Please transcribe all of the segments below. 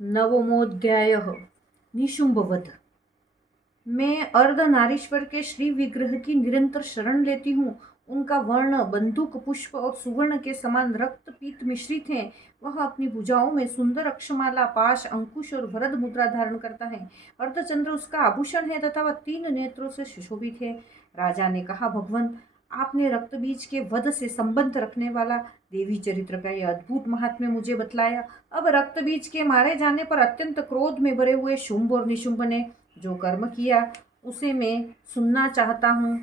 नवमोऽध्यायः निशुंभवध। मैं अर्धनारीश्वर के श्री विग्रह की निरंतर शरण लेती हूँ। उनका वर्ण बंदूक पुष्प और सुवर्ण के समान रक्त पीत मिश्रित है। वह अपनी भुजाओं में सुंदर अक्षमाला, पाश, अंकुश और वरद मुद्रा धारण करता है। अर्धचंद्र उसका आभूषण है तथा वह 3 नेत्रों से सुशोभित है। राजा ने कहा, भगवंत, आपने रक्त बीज के वध से संबंध रखने वाला देवी चरित्र का यह अद्भुत महात्म्य मुझे बतलाया। अब रक्त बीज के मारे जाने पर अत्यंत क्रोध में भरे हुए शुंभ और निशुंभ ने जो कर्म किया उसे मैं सुनना चाहता हूँ।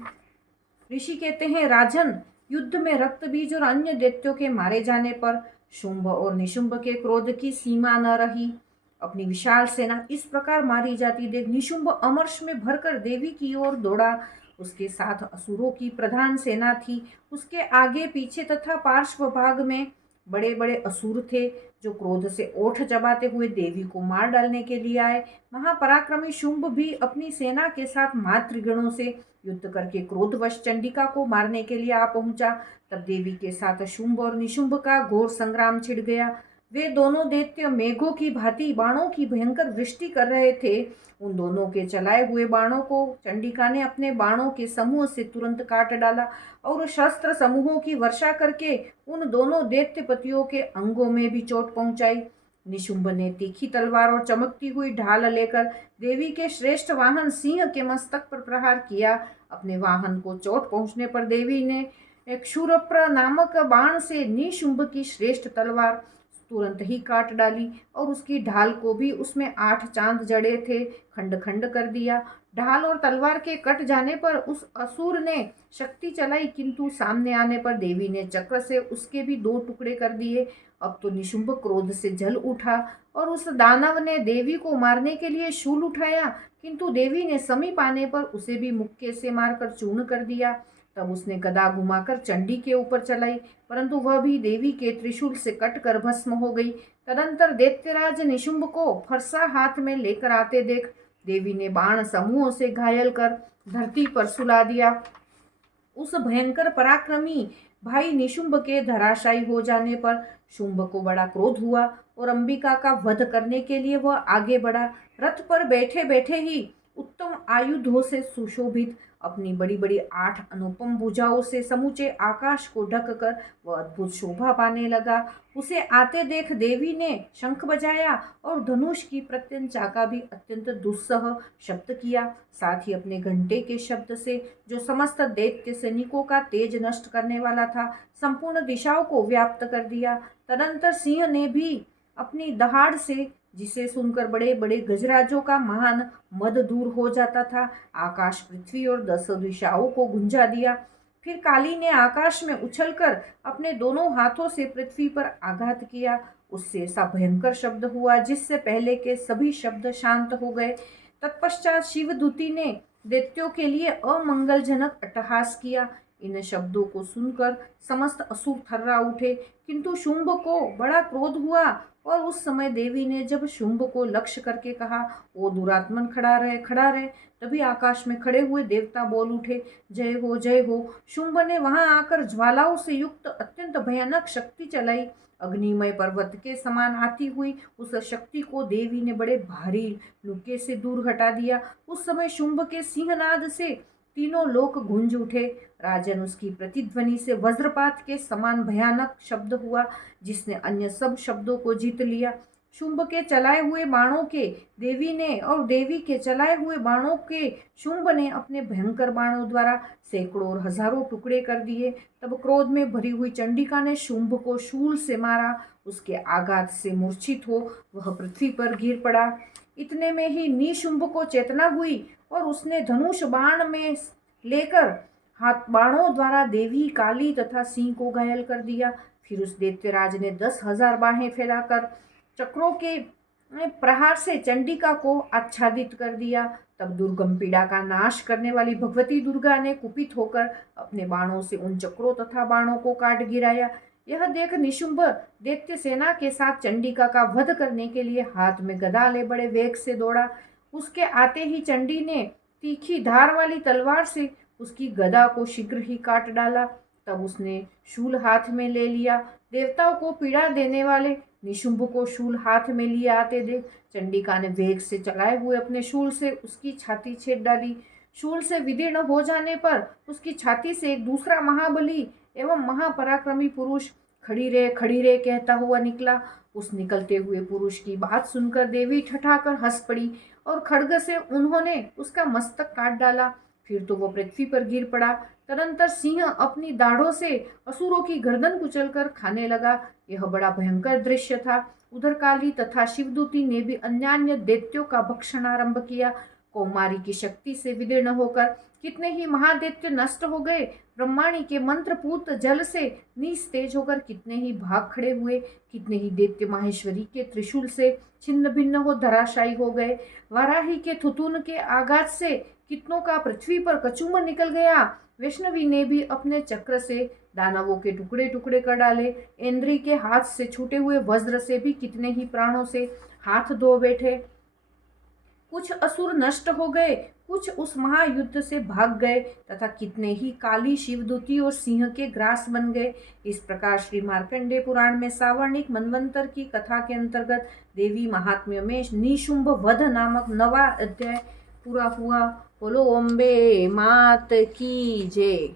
ऋषि कहते हैं, राजन, युद्ध में रक्त बीज और अन्य दैत्यों के मारे जाने पर शुंभ और निशुंभ के क्रोध की सीमा न रही। अपनी विशाल सेना इस प्रकार मारी जाती देख निशुंभ अमर्ष में भरकर देवी की ओर दौड़ा। उसके साथ असुरों की प्रधान सेना थी। उसके आगे पीछे तथा पार्श्व भाग में बड़े बड़े असुर थे जो क्रोध से ओठ चबाते हुए देवी को मार डालने के लिए आए। महापराक्रमी शुंभ भी अपनी सेना के साथ मातृगणों से युद्ध करके क्रोधवश चंडिका को मारने के लिए आ पहुंचा। तब देवी के साथ शुंभ और निशुंभ का घोर संग्राम छिड़ गया। वे दोनों दैत्य मेघों की भांति बाणों की भयंकर वृष्टि कर रहे थे। उन दोनों के चलाए हुए बाणों को चंडिका ने अपने बाणों के समूह से तुरंत काट डाला और शस्त्र समूहों की वर्षा करके उन दोनों दैत्यपतियों के अंगों में भी चोट पहुंचाई। निशुंभ ने तीखी तलवार और चमकती हुई ढाल लेकर देवी के श्रेष्ठ वाहन सिंह के मस्तक पर प्रहार किया। अपने वाहन को चोट पहुंचने पर देवी ने एक शूरप्र नामक बाण से निशुंभ की श्रेष्ठ तलवार तुरंत ही काट डाली और उसकी ढाल को भी उसमें 8 चांद जड़े थे खंड खंड कर दिया। ढाल और तलवार के कट जाने पर उस असुर ने शक्ति चलाई, किंतु सामने आने पर देवी ने चक्र से उसके भी 2 टुकड़े कर दिए। अब तो निशुंभ क्रोध से जल उठा और उस दानव ने देवी को मारने के लिए शूल उठाया, किंतु देवी ने समीप आने पर उसे भी मुक्के से मारकर चूर्ण कर दिया। तब उसने गदा घुमाकर चंडी के ऊपर चलाई, परंतु वह भी देवी के त्रिशूल से कटकर भस्म हो गई। तदंतर दैत्यराज निशुंभ को फरसा हाथ में लेकर आते देख देवी ने बाण समूहों से घायल कर धरती पर सुला दिया। उस भयंकर पराक्रमी भाई निशुंभ के धराशायी हो जाने पर शुंभ को बड़ा क्रोध हुआ और अंबिका का वध करने के लिए वह आगे बढ़ा। रथ पर बैठे बैठे ही उत्तम आयुधों से सुशोभित अपनी बड़ी बड़ी 8 अनुपम भुजाओं से समूचे आकाश को ढककर वह अद्भुत शोभा पाने लगा। उसे आते देख देवी ने शंख बजाया और धनुष की प्रत्यंचा का भी अत्यंत दुस्सह शब्द किया। साथ ही अपने घंटे के शब्द से, जो समस्त दैत्य सैनिकों का तेज नष्ट करने वाला था, संपूर्ण दिशाओं को व्याप्त कर दिया। तदंतर सिंह ने भी अपनी दहाड़ से, जिसे सुनकर बड़े बड़े गजराजों का महान मद दूर हो जाता था, आकाश, पृथ्वी और 10 दिशाओं को गुंजा दिया। फिर काली ने आकाश में उछलकर अपने दोनों हाथों से पृथ्वी पर आघात किया। उससे ऐसा भयंकर शब्द हुआ जिससे पहले के सभी शब्द शांत हो गए। तत्पश्चात शिवदूती ने दैत्यों के लिए अमंगलजनक अट्टहास किया। इन शब्दों को सुनकर समस्त असुर थर्रा उठे, किंतु शुंभ को बड़ा क्रोध हुआ और उस समय देवी ने जब शुंभ को लक्ष्य करके कहा, ओ दुरात्मन, खड़ा रहे, खड़ा रहे, तभी आकाश में खड़े हुए देवता बोल उठे, जय हो, जय हो। शुंभ ने वहां आकर ज्वालाओं से युक्त अत्यंत भयानक शक्ति चलाई। अग्निमय पर्वत के समान आती हुई उस शक्ति को देवी ने बड़े भारी लुके से दूर हटा दिया। उस समय शुंभ के सिंहनाद से तीनों लोक गूंज उठे। राजन, उसकी प्रतिध्वनि से वज्रपात के समान भयानक शब्द हुआ जिसने अन्य सब शब्दों को जीत लिया। शुंभ के चलाए हुए बाणों के देवी ने और देवी के चलाए हुए बाणों के शुंभ ने अपने भयंकर बाणों द्वारा सैकड़ों और हजारों टुकड़े कर दिए। तब क्रोध में भरी हुई चंडिका ने शुंभ को शूल से मारा। उसके आघात से मूर्छित हो वह पृथ्वी पर गिर पड़ा। इतने में ही निशुंभ को चेतना हुई और उसने धनुष बाण में लेकर हाथ बाणों द्वारा देवी, काली तथा सिंह को घायल कर दिया। फिर उस दैत्यराज ने 10,000 बाहें फैलाकर चक्रों के प्रहार से चंडिका को आच्छादित कर दिया। तब दुर्गम पीड़ा का नाश करने वाली भगवती दुर्गा ने कुपित होकर अपने बाणों से उन चक्रों तथा बाणों को काट गिराया। यह देख निशुंभ दैत्य सेना के साथ चंडिका का वध करने के लिए हाथ में गदा ले बड़े वेग से दौड़ा। उसके आते ही चंडी ने तीखी धार वाली तलवार से उसकी गदा को शीघ्र ही काट डाला। तब उसने शूल हाथ में ले लिया। देवताओं को पीड़ा देने वाले निशुंभ को शूल हाथ में लिए आते देख चंडिका ने वेग से चलाए हुए अपने शूल से उसकी छाती छेद डाली। शूल से विदीर्ण हो जाने पर उसकी छाती से एक दूसरा महाबली एवं महापराक्रमी पुरुष खड़ी रे कहता हुआ निकला। उस निकलते हुए पुरुष की बात सुनकर देवी ठठाकर हंस पड़ी और खड्ग से उन्होंने उसका मस्तक काट डाला। फिर तो वह पृथ्वी पर गिर पड़ा। तदंतर सिंह अपनी दाढ़ों से असुरों की गर्दन कुचलकर खाने लगा। यह बड़ा भयंकर दृश्य था। उधर काली तथा शिवदूती ने भी अन्यान्य दैत्यों का भक्षण आरंभ किया। कौमारी की शक्ति से विदीर्ण होकर कितने ही महादैत्य नष्ट हो गए। ब्रह्माणी के मंत्रपूत जल से निस्तेज होकर कितने ही भाग खड़े हुए। कितने ही दैत्य माहेश्वरी के त्रिशूल से छिन्न भिन्न हो धराशायी हो गए। वाराही के थुतुन के आघात से कितनों का पृथ्वी पर कचूमर निकल गया। वैष्णवी ने भी अपने चक्र से दानवों के टुकड़े टुकड़े कर डाले। इंद्री के हाथ से छूटे हुए वज्र से भी कितने ही प्राणों से हाथ धो बैठे। कुछ असुर नष्ट हो गए, कुछ उस महायुद्ध से भाग गए तथा कितने ही काली शिवदूती और सिंह के ग्रास बन गए। इस प्रकार श्री मार्कंडेय पुराण में सावर्णिक मनवंतर की कथा के अंतर्गत देवी महात्म्य में निशुंभ वध नामक 9वां अध्याय पूरा हुआ। बोलो अम्बे मात की जय।